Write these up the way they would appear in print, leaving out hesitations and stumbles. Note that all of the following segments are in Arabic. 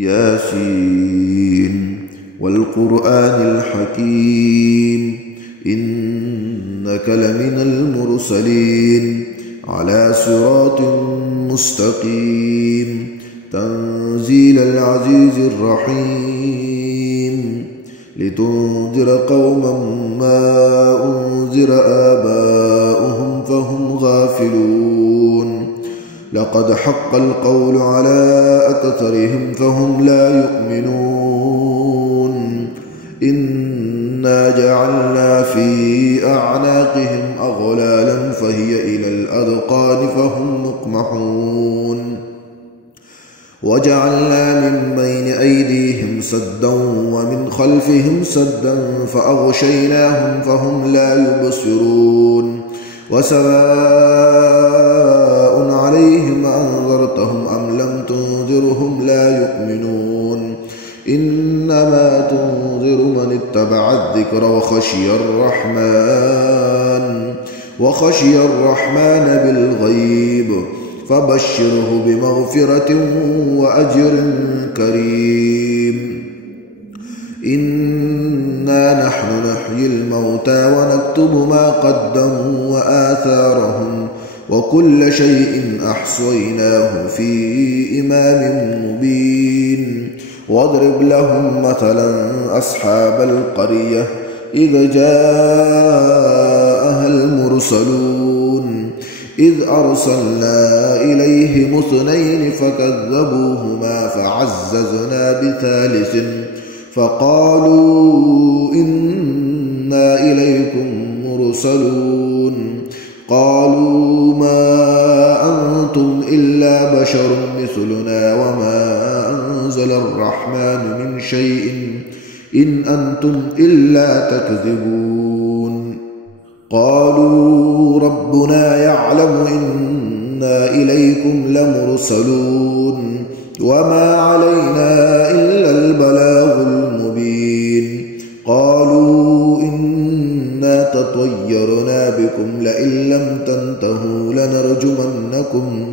ياسين والقرآن الحكيم إنك لمن المرسلين على صراط مستقيم تنزيل العزيز الرحيم لتنذر قوما ما أنذر آباؤهم فهم غافلون لقد حق القول على أكثرهم فهم لا يؤمنون إنا جعلنا في أعناقهم أغلالا فهي إلى الأذقان فهم مقمحون وجعلنا من بين أيديهم سدا ومن خلفهم سدا فأغشيناهم فهم لا يبصرون وسواء عليهم أنذرتهم أم لم تنذرهم لا يؤمنون إنما تنذر من اتبع الذكر وخشي الرحمن بالغيب فبشره بمغفرة وأجر كريم إنا نحن نحيي الموتى ونكتب ما قدموا وآثارهم وكل شيء أحصيناه في إمام مبين واضرب لهم مثلا أصحاب القرية إذ جاءها المرسلون إذ أرسلنا إليهم 2 فكذبوهما فعززنا بثالث فقالوا إنا إليكم مرسلون قالوا ما أنتم إلا بشر مثلنا وما أنزل الرحمن من شيء إن أنتم إلا تكذبون قالوا ربنا يعلم إنا إليكم لمرسلون وما علينا إلا البلاغ المبين قالوا إنا تطيرنا بكم لئن لم تنتهوا لنرجمنكم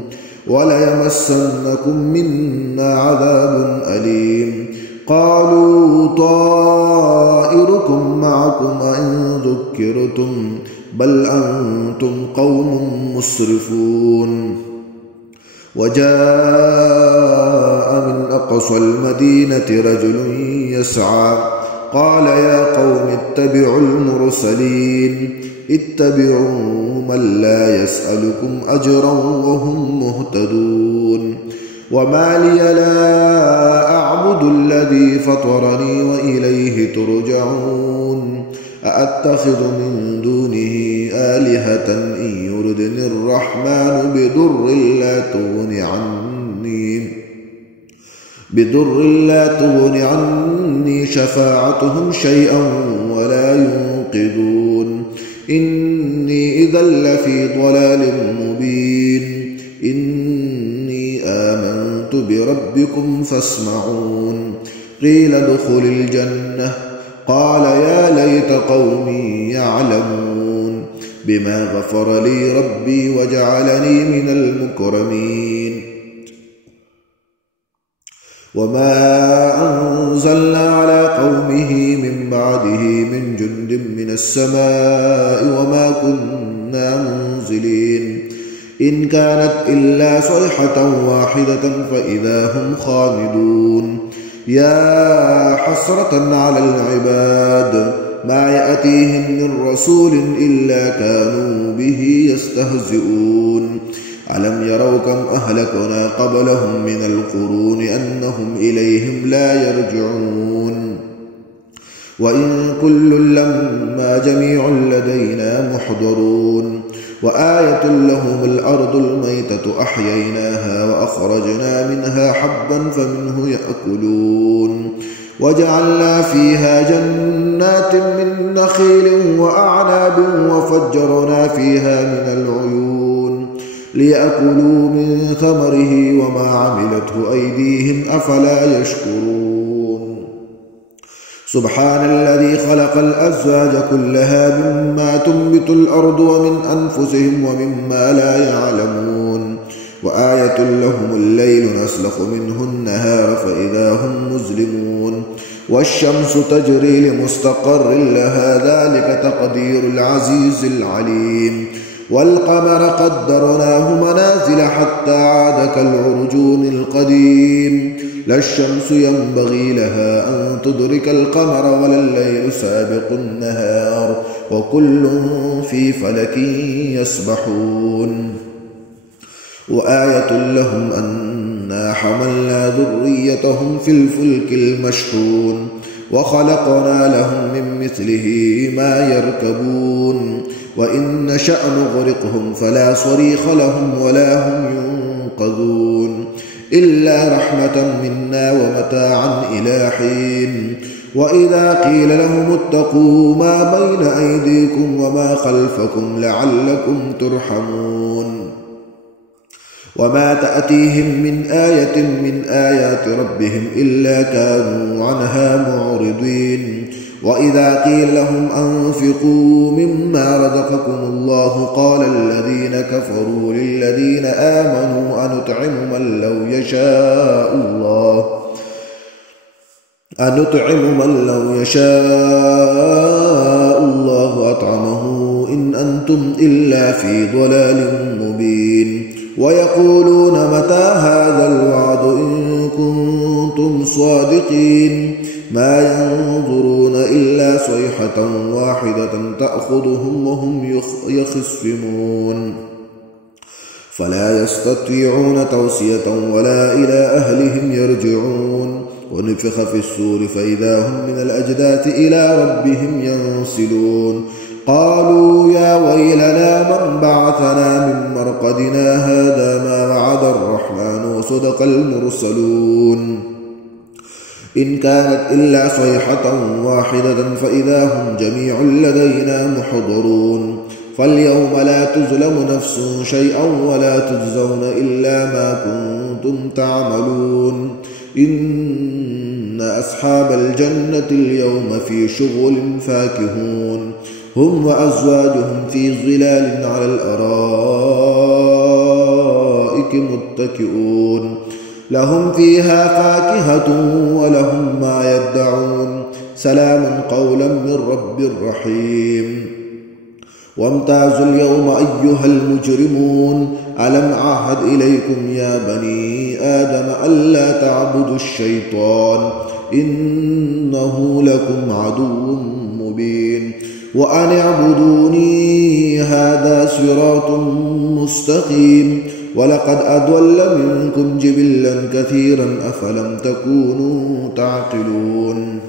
وليمسنكم منا عذاب أليم قالوا طائركم معكم إن ذكرتم بل أنتم قوم مسرفون وجاء من أقصى المدينة رجل يسعى قال يا قوم اتبعوا المرسلين اتبعوا من لا يسألكم أجرا وهم مهتدون وما لي لا أعبد الذي فطرني وإليه ترجعون أأتخذ من دونه آلهة إن يردني الرحمن بضر لا تغن عني شفاعتهم شيئا ولا ينقذون إني إذا لفي ضلال مبين إني آمنت بربكم فاسمعون قيل ادخل الجنة قال يا ليت قومي يعلمون بما غفر لي ربي وجعلني من المكرمين وما أنزلنا على قومه من بعده من جند من السماء وما كنا منزلين إن كانت إلا صيحة واحدة فإذا هم خامدون يا حسرة على العباد ما يأتيهم من رسول إلا كانوا به يستهزئون ألم يروا كم أهلكنا قبلهم من القرون أنهم إليهم لا يرجعون وإن كل لما جميع لدينا محضرون وآية لهم الأرض الميتة أحييناها وأخرجنا منها حبا فمنه يأكلون وجعلنا فيها جنات من نخيل وأعناب وفجرنا فيها من العيون ليأكلوا من ثمره وما عملته أيديهم أفلا يشكرون سبحان الذي خلق الأزواج كلها مما تنبت الأرض ومن أنفسهم ومما لا يعلمون وآية لهم الليل نسلخ منه النهار فإذا مسلمون والشمس تجري لمستقر لها ذلك تقدير العزيز العليم والقمر قدرناه منازل حتى عاد كالعرجون القديم لا الشمس ينبغي لها أن تدرك القمر ولا الليل سابق النهار وكل في فلك يسبحون وآية لهم أنا حملنا ذريتهم في الفلك المشحون وخلقنا لهم من مثله ما يركبون وإن نشأ نغرقهم فلا صريخ لهم ولا هم ينقذون إلا رحمة منا ومتاعا إلى حين وإذا قيل لهم اتقوا ما بين أيديكم وما خلفكم لعلكم ترحمون وما تأتيهم من آية من آيات ربهم إلا كانوا عنها معرضين وإذا قيل لهم أنفقوا مما رزقكم الله قال الذين كفروا للذين آمنوا أنطعم من لو يشاء الله أطعمه إن أنتم إلا في ضلال مبين ويقولون متى هذا الوعد إن كنتم صادقين ما ينظرون إلا صيحة واحدة تأخذهم وهم يخصمون فلا يستطيعون توصية ولا إلى أهلهم يرجعون ونفخ في السور فإذا هم من الأجداث إلى ربهم ينسلون قالوا يا ويلنا من بعثنا من مرقدنا هذا ما وعد الرحمن وصدق المرسلون إن كانت إلا صيحة واحدة فإذا هم جميع لدينا محضرون فاليوم لا تظلم نفس شيئا ولا تجزون إلا ما كنتم تعملون إن أصحاب الجنة اليوم في شغل فاكهون هم وأزواجهم في ظلال على الأرائك متكئون لهم فيها فاكهة ولهم ما يدعون سلام قولا من رب رحيم وامتازوا اليوم أيها المجرمون ألم أعهد إليكم يا بني آدم ألا تعبدوا الشيطان إنه لكم عدو مبين وأن اعبدوني هذا صراط مستقيم ولقد أضل منكم جبلا كثيرا أفلم تكونوا تعقلون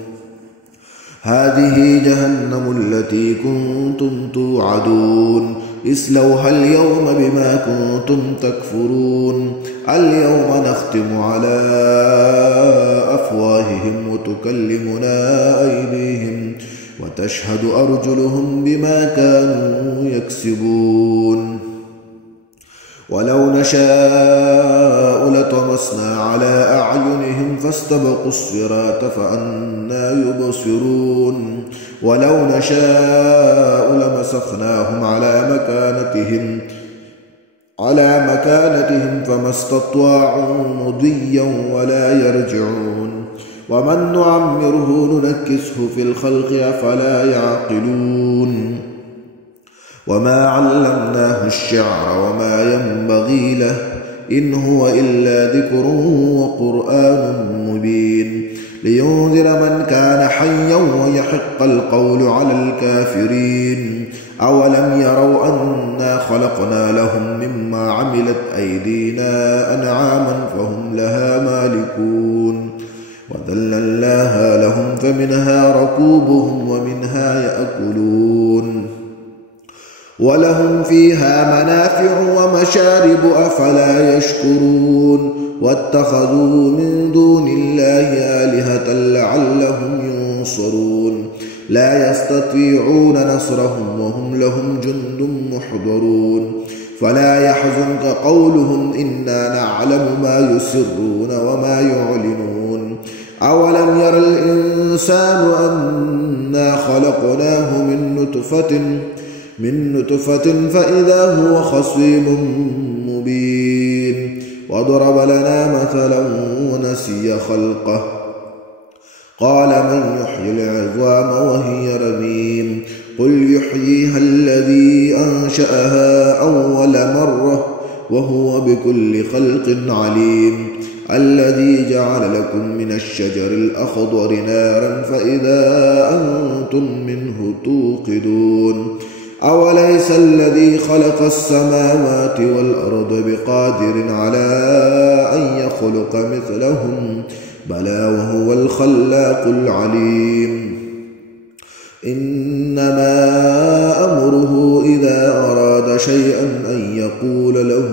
هذه جهنم التي كنتم توعدون اصلوها اليوم بما كنتم تكفرون اليوم نختم على أفواههم وتكلمنا أيديهم وتشهد أرجلهم بما كانوا يكسبون ولو نشاء لطمسنا على أعينهم فاستبقوا الصراط فأنى يبصرون ولو نشاء لمسخناهم على مكانتهم فما استطاعوا مضيا ولا يرجعون ومن نعمره ننكسه في الخلق أفلا يعقلون وما علمناه الشعر وما ينبغي له إن هو إلا ذكر وقرآن مبين لينذر من كان حيا ويحق القول على الكافرين أولم يروا أنا خلقنا لهم مما عملت أيدينا أنعاما فهم لها مالكون وذللناها لهم فمنها ركوبهم ومنها يأكلون ولهم فيها منافع ومشارب أفلا يشكرون واتخذوا من دون الله آلهة لعلهم ينصرون لا يستطيعون نصرهم وهم لهم جند محضرون فلا يحزنك قولهم إنا نعلم ما يسرون وما يعلنون أولم ير الإنسان أنا خلقناه من نطفة فإذا هو خصيم مبين وضرب لنا مثلا ونسي خلقه قال من يحيي العظام وهي رميم قل يحييها الذي أنشأها أول مرة وهو بكل خلق عليم الذي جعل لكم من الشجر الأخضر نارا فإذا أنتم منه توقدون أوليس الذي خلق السماوات والأرض بقادر على أن يخلق مثلهم بلى وهو الخلاق العليم إنما أمره إذا أراد شيئا أن يقول له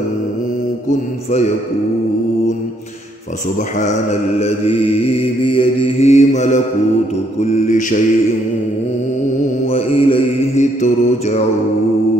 كن فيكون فسبحان الذي بيده ملكوت كل شيء وإليه ترجعون.